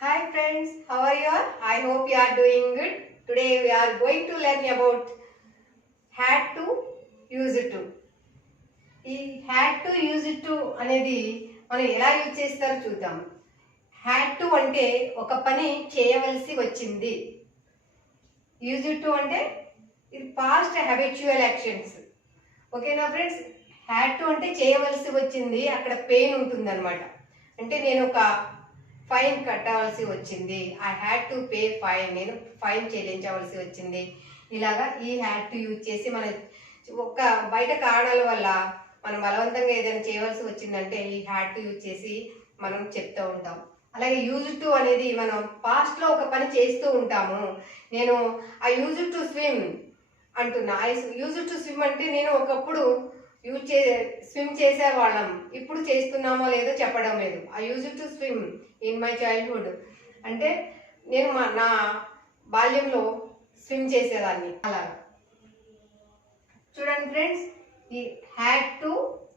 Hi friends, how are you all? I hope you are doing good. Today we are going to learn about had to, use to. ఈ had to, use to అనేది మనం ఎలా use చేస్తారో చూద్దాం. had to అంటే ఒక పని చేయవలసి వచ్చింది. use to అంటే ఇది పాస్ట్ హ్యాబిచువల్ యాక్షన్స్. ఓకేనా ఫ్రెండ్స్? had to అంటే చేయవలసి వచ్చింది, అక్కడ పెయిన్ ఉంటుంది అనమాట. అంటే నేను ఒక ఫైన్ కట్టవలసి వచ్చింది, I had to pay fine, నేను ఫైన్ చెల్లించవలసి వచ్చింది. ఇలాగా ఈ హ్యాడ్ టు యూజ్ చేసి మన ఒక బయట కారణాల వల్ల మనం బలవంతంగా ఏదైనా చేయవలసి వచ్చిందంటే ఈ హ్యాడ్ టు యూజ్ చేసి మనం చెప్తూ ఉంటాం. అలాగే యూజ్ టు అనేది మనం పాస్ట్లో ఒక పని చేస్తూ ఉంటాము. నేను ఐ యూజ్ టు స్విమ్ అంటున్నా. ఐ యూజ్ టు స్విమ్ అంటే నేను ఒకప్పుడు స్విమ్ చేసేవాళ్ళం, ఇప్పుడు చేస్తున్నామో లేదో చెప్పడం లేదు. I use to swim in my childhood అంటే నేను నా బాల్యంలో స్విమ్ చేసేదాన్ని. అలా చూడండి ఫ్రెండ్స్, ఈ హ్యాడ్ టు,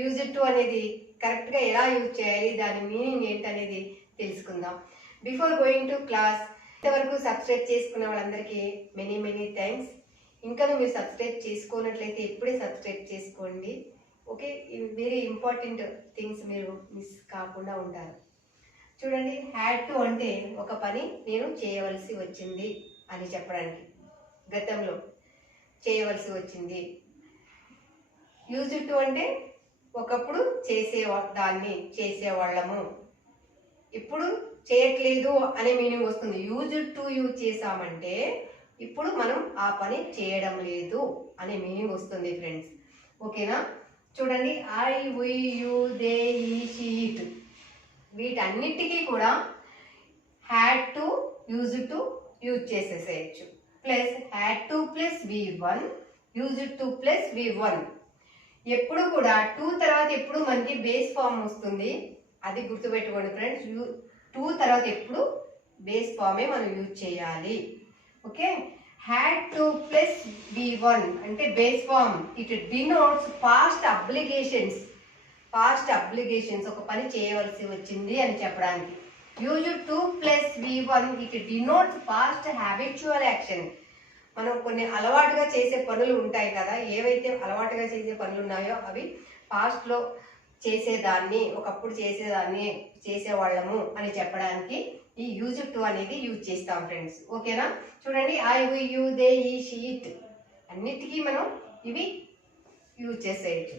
యూజ్ టు అనేది కరెక్ట్గా ఎలా యూజ్ చేయాలి, దాని మీనింగ్ ఏంటనేది తెలుసుకుందాం. బిఫోర్ గోయింగ్ టు క్లాస్, ఇంతవరకు సబ్స్క్రైబ్ చేసుకున్న వాళ్ళందరికీ మెనీ మెనీ థ్యాంక్స్. ఇంకా మీరు సబ్స్క్రైబ్ చేసుకోనట్లయితే ఇప్పుడే సబ్స్క్రైబ్ చేసుకోండి. ఓకే, ఇవి వెరీ ఇంపార్టెంట్ థింగ్స్, మీరు మిస్ కాకుండా ఉంటారు. చూడండి, హ్యాడ్ టు అంటే ఒక పని నేను చేయవలసి వచ్చింది అని చెప్పడానికి, గతంలో చేయవలసి వచ్చింది. యూజ్ టు అంటే ఒకప్పుడు దాన్ని చేసేవాళ్ళము, ఇప్పుడు చేయట్లేదు అనే మీనింగ్ వస్తుంది. యూజ్ టు యూజ్ చేసామంటే ఇప్పుడు మనం ఆ పని చేయడం లేదు అనే మీనింగ్ వస్తుంది ఫ్రెండ్స్. ఓకేనా? చూడండి, I, we, you, they, he, she, it, వీటన్నిటికీ కూడా had to, use to use చేసేసేయచ్చు. Plus had to plus V1, use to plus V1. ఎప్పుడు కూడా టూ తర్వాత ఎప్పుడు మనకి బేస్ ఫామ్ వస్తుంది, అది గుర్తుపెట్టుకోండి ఫ్రెండ్స్. టూ తర్వాత ఎప్పుడు బేస్ ఫామే మనం యూజ్ చేయాలి. Okay, had to plus V1 అంటే base form. It denotes past obligations. Past obligations, ఒక పని చేయవలసి వచ్చింది అని చెప్పడానికి. Use to plus V1 it denotes past habitual action. మనం కొన్ని అలవాటుగా చేసే పనులు ఉంటాయి కదా, ఏవైతే అలవాటుగా చేసే పనులు ఉన్నాయో అవి పాస్ట్లో చేసేదాన్ని, ఒకప్పుడు చేసేవాళ్ళము అని చెప్పడానికి ఈ యూజ్ టు అనేది యూజ్ చేస్తాం ఫ్రెండ్స్. ఓకేనా? చూడండి, I, we, you, they, he, she, it అన్నిటికీ మనం ఇవి యూజ్ చేసేయచ్చు.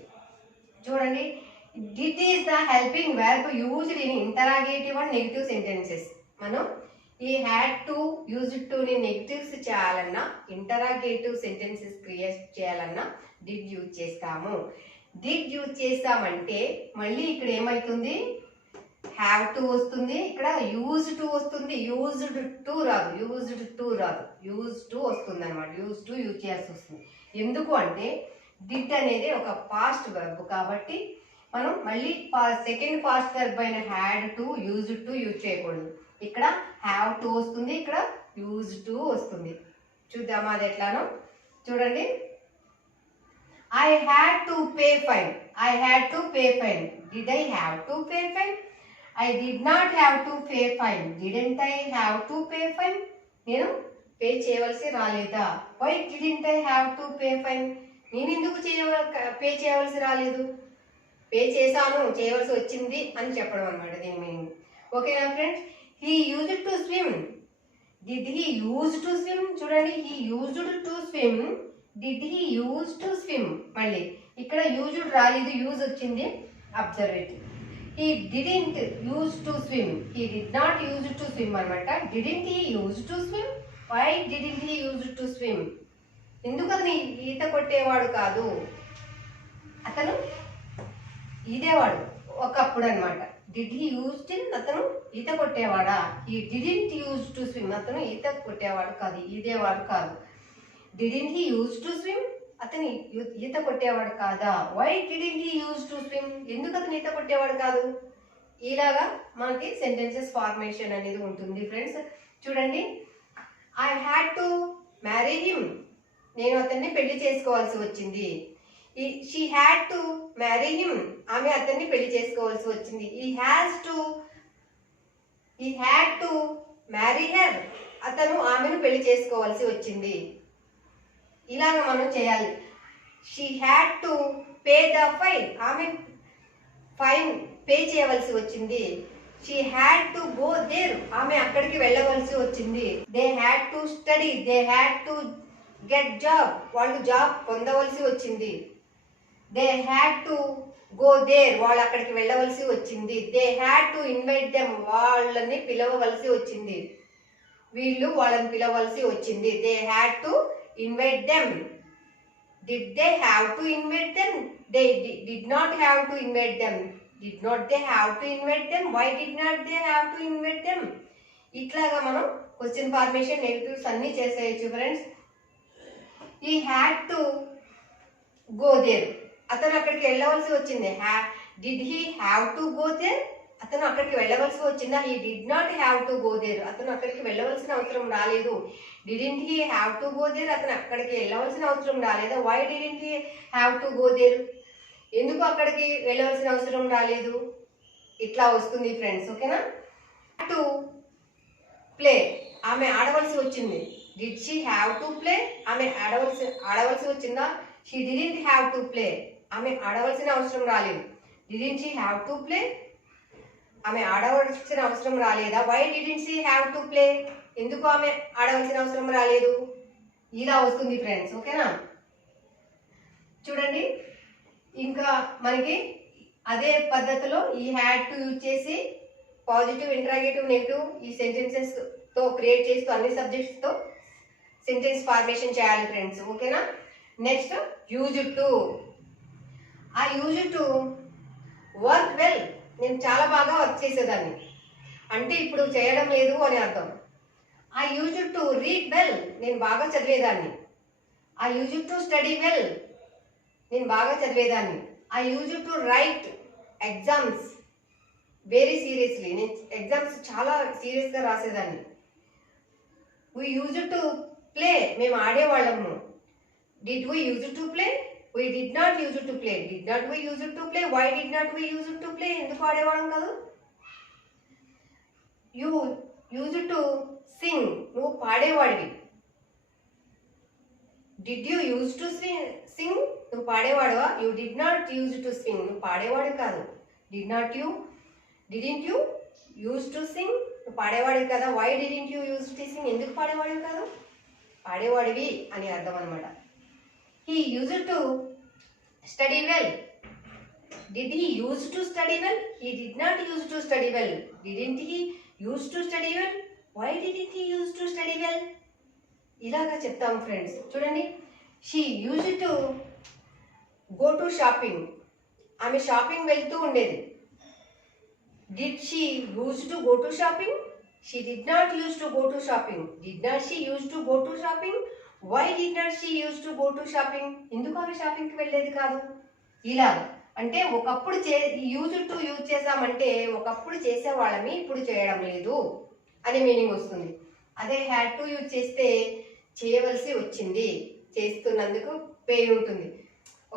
చూడండి, did is the helping verb used in interrogative and negative sentences. మనం ఈ హ్యాడ్ టు, యూజ్ టుని నెగిటివ్స్ చేయాలన్నా, ఇంటరాగేటివ్ సెంటెన్సెస్ క్రియేట్ చేయాలన్నా డిడ్ యూజ్ చేస్తాము. డిడ్ యూజ్ చేస్తామంటే మళ్ళీ ఇక్కడ ఏమవుతుంది, హ్యావ్ టు వస్తుంది, ఇక్కడ యూజ్ టు వస్తుంది. యూజ్డ్ టు రాదు, యూజ్ టు వస్తుంది అనమాట. యూజ్ టు యూజ్ చేయాల్సి వస్తుంది. ఎందుకు అంటే డిడ్ అనేది ఒక పాస్ట్ వర్బ్ కాబట్టి మనం మళ్ళీ సెకండ్ పాస్ట్ వర్బ్ అయిన had to, use to use చేయకూడదు. ఇక్కడ హ్యావ్ టు వస్తుంది, ఇక్కడ యూజ్ టు వస్తుంది. చూద్దామా అది ఎట్లానో. చూడండి, I had to pay fine. I had to pay fine. Did I have to pay fine? I did not have to pay fine. Didn't I have to pay fine? నేను pay చేయవలసి రాలేదా? Why didn't I have to pay fine? నేను ఎందుకు pay చేయవలసి రాలేదు? Pay చేశాను, చేయవలసి వచ్చింది అని చెప్పడం అనమాట దీని మీనింగ్. ఓకేనా friends? He used to swim. Did he use to swim? చూడండి, he used to swim. Did he use to swim? మళ్ళీ ఇక్కడ యూజ్డ్ రాలేదు, యూజ్ వచ్చింది. Observe it. He didn't use to swim. He did not use to swim అనమాట. Didn't he use to swim? Why didn't he use to swim? ఎందుకని ఈత కొట్టేవాడు కాదు, అతను ఈదేవాడు ఒకప్పుడు అనమాట. డిడ్ హీ యూజ్డ్, అతను ఈత కొట్టేవాడా? He didn't use to swim. అతను ఈత కొట్టేవాడు కాదు, ఈదేవాడు కాదు. Didn't he use to swim? అతను ఈత కొట్టేవాడు కాదా? Why didn't he use to swim? ఎందుకు అతను ఈత కొట్టేవాడు కాదు? ఇలాగా మనకి సెంటెన్సెస్ ఫార్మేషన్ అనేది ఉంటుంది ఫ్రెండ్స్. చూడండి, I had to marry him. నేను అతన్ని పెళ్లి చేసుకోవాల్సి వచ్చింది. She had to marry him. ఆమె అతన్ని పెళ్లి చేసుకోవాల్సి వచ్చింది. He has to he had to marry her, అతను ఆమెను పెళ్లి చేసుకోవాల్సి వచ్చింది. ఇలాగ మనం చేయాలి. She had to pay the fine, ఆమె ఫైన్ పే చేయవలసి వచ్చింది. She had to go there, ఆమె అక్కడికి వెళ్ళవలసి వచ్చింది. They had to study, they had to get job, వాళ్ళు జాబ్ పొందవలసి వచ్చింది. They had to go there, వాళ్ళు అక్కడికి వెళ్ళవలసి వచ్చింది. They had to invite them, వాళ్ళని పిలవవలసి వచ్చింది. వీళ్ళు వాళ్ళని పిలవలసి వచ్చింది. They had to invite them. Did they have to invite them? They did not have to invite them. Did not they have to invite them? Why did not they have to invite them? ఇట్లాగా మనం question formation negatives అన్ని చేసేయచ్చు friends. He had to go there, అతను అక్కడికి వెళ్ళవలసి వచ్చింది. Did he have to go there? అతను అక్కడికి వెళ్ళవలసి వచ్చిందా? He did not have to go there, అతను అక్కడికి వెళ్ళవలసిన అవసరం రాలేదు. Didn't he have to go there? అతను అక్కడికి వెళ్ళవలసిన అవసరం రాలేదా? Why didn't he have to go there? ఎందుకు అక్కడికి వెళ్ళవలసిన అవసరం రాలేదు? ఇట్లా వస్తుంది ఫ్రెండ్స్. ఓకేనా? టు ప్లే, ఆమె ఆడవలసి వచ్చింది. Did she have to play? ఆమె ఆడవలసి వచ్చిందా? She didn't have to play, ఆమె ఆడవలసిన అవసరం రాలేదు. Didn't she have to play? ఆమె ఆడవలసిన అవసరం రాలేదా? Why didn't she have to play? ఎందుకు ఆమె ఆడవలసిన అవసరం రాలేదు? ఇలా వస్తుంది ఫ్రెండ్స్. ఓకేనా? చూడండి, ఇంకా మనకి అదే పద్ధతిలో ఈ హ్యాడ్ టు యూజ్ చేసి పాజిటివ్, ఇంటరాగేటివ్, నెగిటివ్ ఈ సెంటెన్సెస్ తో క్రియేట్ చేస్తూ అన్ని సబ్జెక్ట్స్ తో సెంటెన్స్ ఫార్మేషన్ చేయాలి ఫ్రెండ్స్. ఓకేనా? Next use to. ఆ యూజ్ టు వర్క్ వెల్, నేను చాలా బాగా వర్క్ చేసేదాన్ని అంటే ఇప్పుడు చేయడం లేదు అని అర్థం. I use to read well, నేను బాగా చదివేదాన్ని. I use to study well, నేను బాగా చదివేదాన్ని. I use to write exams very seriously, నేను ఎగ్జామ్స్ చాలా సీరియస్గా రాసేదాన్ని. వీ యూజ్ టు ప్లే, మేము ఆడేవాళ్ళము. Did we use to play? We did not use to play. Did not we use to play? Why did not we use to play? ఎందుకు ఆడేవాళ్ళం కాదు? You use to sing, నువ్వు పాడేవాడివి. Did you use to sing? నువ్వు పాడేవాడువా? You did not use to sing, నువ్వు పాడేవాడు కాదు. Didn't you use to sing? నువ్వు పాడేవాడివి కదా. Why didn't you use to sing? ఎందుకు పాడేవాడివి కాదు? పాడేవాడివి అని అర్థం అనమాట. He use to study well. Did he use to study well? He did not use to study well. Didn't he use to study well? Why didn't he use to study well? ఇలాగా చెప్తాము friends. చూడండి, she use to go to shopping, ఆమె shopping వెళ్తూ ఉండేది. Did she use to go to shopping? She did not use to go to shopping. Did not she use to go to shopping? Why did not she use to go to shopping? ఎందుకు ఆమె షాపింగ్కి వెళ్ళేది కాదు? ఇలా అంటే ఒకప్పుడు use to use చేసామంటే ఒకప్పుడు చేసేవాళ్ళమి, ఇప్పుడు చేయడం లేదు అనే మీనింగ్ వస్తుంది. అదే హ్యాడ్ టు యూజ్ చేస్తే చేయవలసి వచ్చింది, చేస్తున్నందుకు పే ఉంటుంది.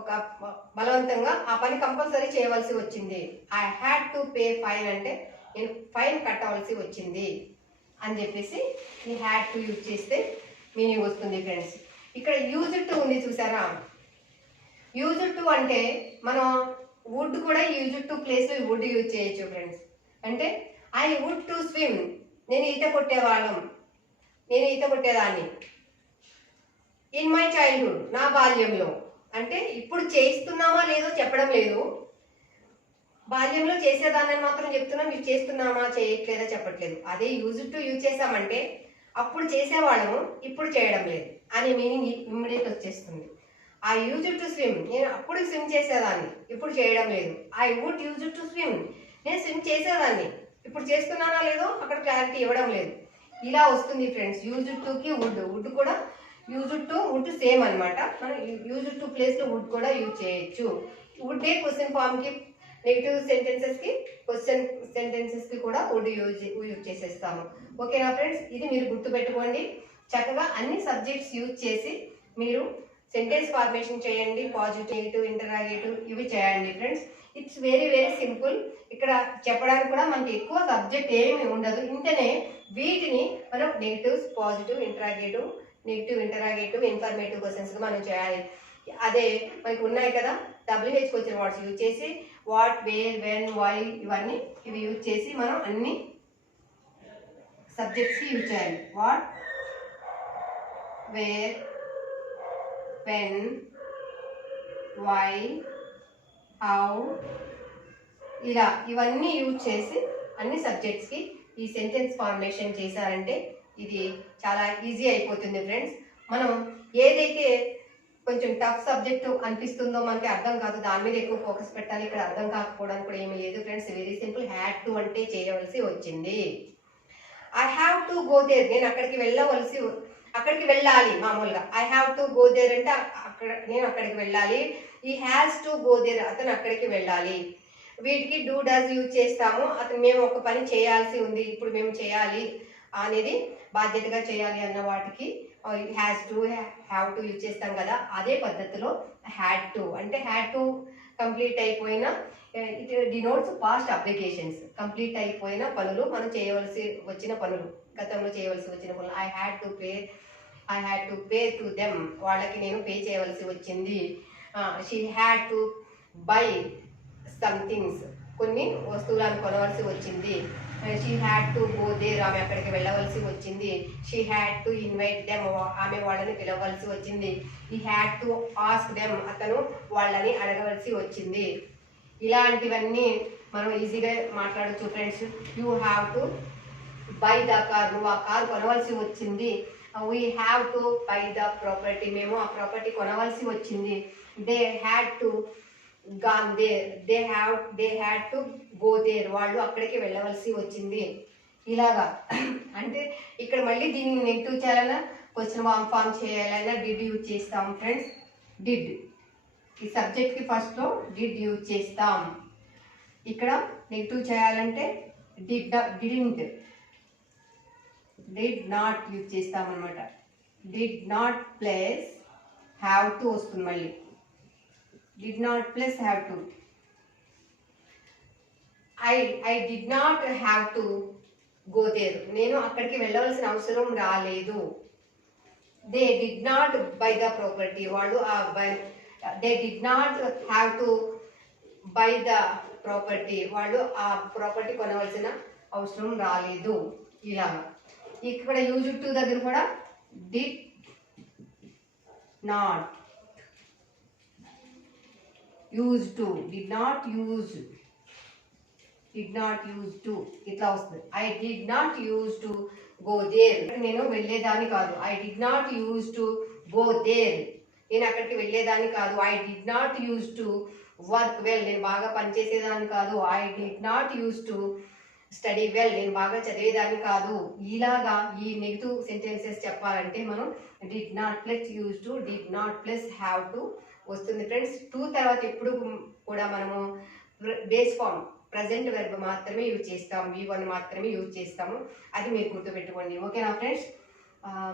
ఒక బలవంతంగా ఆ పని కంపల్సరీ చేయవలసి వచ్చింది. I had to pay fine అంటే నేను ఫైన్ కట్టవలసి వచ్చింది అని చెప్పేసి ఈ హ్యాడ్ టు యూజ్ చేస్తే మీనింగ్ వస్తుంది ఫ్రెండ్స్. ఇక్కడ యూజ్ టు ఉంది చూసారా? యూజ్ టు అంటే మనం వుడ్ కూడా యూజ్ టు ప్లేస్లో వుడ్ యూజ్ చేయొచ్చు ఫ్రెండ్స్. అంటే ఐ వుడ్ టు స్విమ్, నేను ఈత కొట్టేదాన్ని. ఇన్ మై చైల్డ్హుడ్, నా బాల్యంలో. అంటే ఇప్పుడు చేస్తున్నామా లేదో చెప్పడం లేదు, బాల్యంలో చేసేదాన్ని మాత్రం చెప్తున్నాం. మీరు చేస్తున్నామా చేయట్లేదా చెప్పట్లేదు. అదే యూజ్ టు యూజ్ చేసామంటే అప్పుడు చేసేవాళ్ళము, ఇప్పుడు చేయడం లేదు అనే మీనింగ్ ఇమ్మీడియట్ వచ్చేస్తుంది. ఐ యూజ్ టు స్విమ్, నేను అప్పుడు స్విమ్ చేసేదాన్ని, ఇప్పుడు చేయడం లేదు. I would use to swim, నేను స్విమ్ చేసేదాన్ని, ఇప్పుడు చేస్తున్నానా లేదో అక్కడ క్లారిటీ ఇవ్వడం లేదు. ఇలా వస్తుంది ఫ్రెండ్స్. యూజ్ టుకి వుడ్ కూడా యూజ్ టు వుడ్ సేమ్ అనమాట. మనం యూజ్ టు ప్లేస్లో వుడ్ కూడా యూజ్ చేయొచ్చు. వుడ్ క్వశ్చన్ ఫామ్కి, నెగిటివ్ సెంటెన్సెస్కి, క్వశ్చన్ సెంటెన్సెస్కి కూడా వుడ్ యూజ్ చేసేస్తాము. ఓకేనా ఫ్రెండ్స్? ఇది మీరు గుర్తుపెట్టుకోండి. చక్కగా అన్ని సబ్జెక్ట్స్ యూజ్ చేసి మీరు సెంటెన్స్ ఫార్మేషన్ చేయండి. పాజిటివ్, నెగిటివ్, ఇంటరాగేటివ్ ఇవి చేయండి friends. It's very very simple. ఇక్కడ చెప్పడానికి కూడా మనకి ఎక్కువ సబ్జెక్ట్ ఏమి ఉండదు. ఇంటనే వీటిని మనం negatives, positive, interrogative, informative questions మనం చేయాలి. అదే మనకి ఉన్నాయి కదా, WH క్వశ్చన్ వర్డ్స్ యూజ్ చేసి వాట్, వేర్, వెన్, వై ఇవన్నీ ఇవి యూజ్ చేసి మనం అన్ని సబ్జెక్ట్స్కి యూజ్ చేయాలి. What, where, when, why, how ఇలా ఇవన్నీ యూజ్ చేసి అన్ని సబ్జెక్ట్స్కి ఈ సెంటెన్స్ ఫార్మేషన్ చేశారంటే ఇది చాలా ఈజీ అయిపోతుంది ఫ్రెండ్స్. మనం ఏదైతే కొంచెం టఫ్ సబ్జెక్టు అనిపిస్తుందో, మనకి అర్థం కాదు, దాని మీద ఎక్కువ ఫోకస్ పెట్టాలి. ఇక్కడ అర్థం కాకపోవడానికి కూడా ఏమీ లేదు friends. Very simple. Had to అంటే చేయవలసి వచ్చింది. I have to go there, నేను అక్కడికి వెళ్ళాలి. మామూలుగా I have to go there అంటే నేను అక్కడికి వెళ్ళాలి. ఈ హ్యాస్ టు గో దేర్, అతను అక్కడికి వెళ్ళాలి. వీటికి డూ, డస్ యూజ్ చేస్తాము. మేము ఒక పని చేయాల్సి ఉంది, ఇప్పుడు మేము చేయాలి అనేది, బాధ్యతగా చేయాలి అన్న వాటికి has to, have to use చేస్తాం కదా. అదే పద్ధతిలో హ్యాడ్ టు అంటే హ్యాడ్ టు కంప్లీట్ అయిపోయిన, it denotes past applications. Complete అయిపోయిన పనులు, మనం చేయవలసి వచ్చిన పనులు, గతంలో చేయవలసి వచ్చిన పనులు. I had to pay to them, వాళ్ళకి నేను పే చేయవలసి వచ్చింది. She had to buy some things, కొన్ని వస్తువులను కొనవలసి వచ్చింది. She had to go there, ఆమె అక్కడికి వెళ్ళవలసి వచ్చింది. She had to invite them, ఆమె వాళ్ళని పిలవలసి వచ్చింది. He had to ask them, అతను వాళ్ళని అడగవలసి వచ్చింది. ఇలాంటివన్నీ మనం ఈజీగా మాట్లాడచ్చు friends. You have to buy the car, నువ్వు ఆ కార్ కొనవలసి వచ్చింది. We have to buy the property, మేము ఆ ప్రాపర్టీ కొనవలసి వచ్చింది. They had to gone there, they had to go there, వాళ్ళు అక్కడికి వెళ్ళవలసి వచ్చింది. ఇలాగా అంటే ఇక్కడ మళ్ళీ దీన్ని నెగిటివ్ చేయాలన్నా, క్వశ్చన్ ఫామ్ చేయాలన్నా డిడ్ యూజ్ చేస్తాం ఫ్రెండ్స్. డిడ్, ఈ సబ్జెక్ట్కి ఫస్ట్లో డిడ్ యూజ్ చేస్తాం. ఇక్కడ నెగిటివ్ చేయాలంటే డిడ్ నాట్ యూజ్ చేస్తాం అనమాట. Did not plus have to వస్తుంది మళ్ళీ. did not plus have to. I did not have to go there, నేను అక్కడికి వెళ్ళవలసిన అవసరం రాలేదు. they did not buy the property, వాళ్ళు they did not have to buy the property, వాళ్ళు ఆ ప్రాపర్టీ కొనవలసిన అవసరం రాలేదు. ఇలా ఇక్కడ యూజ్ టు దగ్గర కూడా did not use to, did not use to ఇట్లా వస్తుంది. I did not use to go there, నేను వెళ్ళేదాన్ని కాదు. I did not use to go there, నేను అక్కడికి వెళ్ళేదాన్ని కాదు. I did not use to work well, నేను బాగా పనిచేసేదాన్ని కాదు. I did not use to study well, నేను బాగా చదివేదాన్ని కాదు. ఇలాగా ఈ నెగిటివ్ సెంటెన్సెస్ చెప్పాలంటే మనం did not plus use to, did not plus have to వస్తుంది ఫ్రెండ్స్. టు తర్వాత ఎప్పుడు కూడా మనము బేస్ ఫామ్ ప్రజెంట్ వెర్బ్ మాత్రమే యూజ్ చేస్తాము, V1 మాత్రమే యూజ్ చేస్తాము. అది మీరు గుర్తుపెట్టుకోండి. ఓకేనా ఫ్రెండ్స్?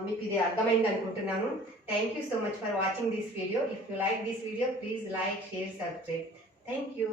మీకు ఇది అర్థమైంది అనుకుంటున్నాను. Thank you so much for watching this video. If you like this video, please like, share, subscribe. Thank you.